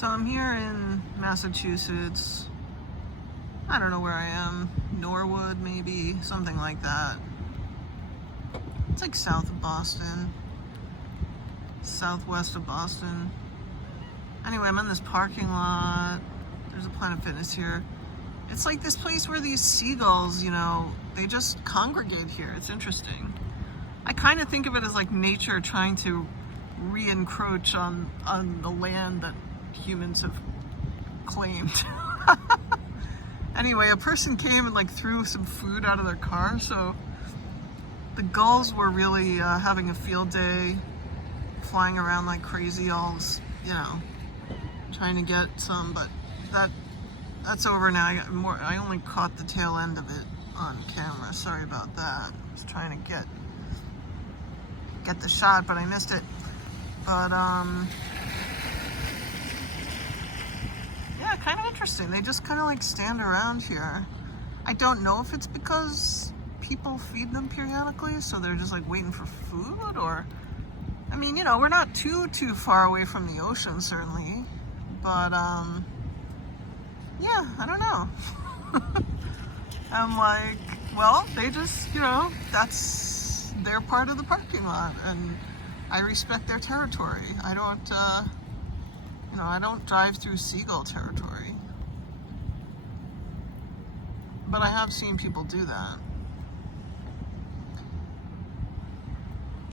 So I'm here in Massachusetts. I don't know where I am. Norwood, maybe, something like that. It's like south of Boston, southwest of Boston. Anyway, I'm in this parking lot. There's a Planet Fitness here. It's like this place where these seagulls, you know, they just congregate here. It's interesting. I kind of think of it as like nature trying to re-encroach on the land that humans have claimed. Anyway, a person came and like threw some food out of their car, so the gulls were really having a field day, flying around like crazy, all, you know, trying to get some, but that's over now. I only caught the tail end of it on camera. Sorry about that. I was trying to get the shot, but I missed it. But yeah, kind of interesting. They just kind of like stand around here. I don't know if it's because people feed them periodically, so they're just like waiting for food, or I mean, you know, we're not too far away from the ocean, certainly, but yeah, I don't know. I'm like, well, they just, you know, that's their part of the parking lot, and I respect their territory. I don't, you know, I don't drive through seagull territory, but I have seen people do that.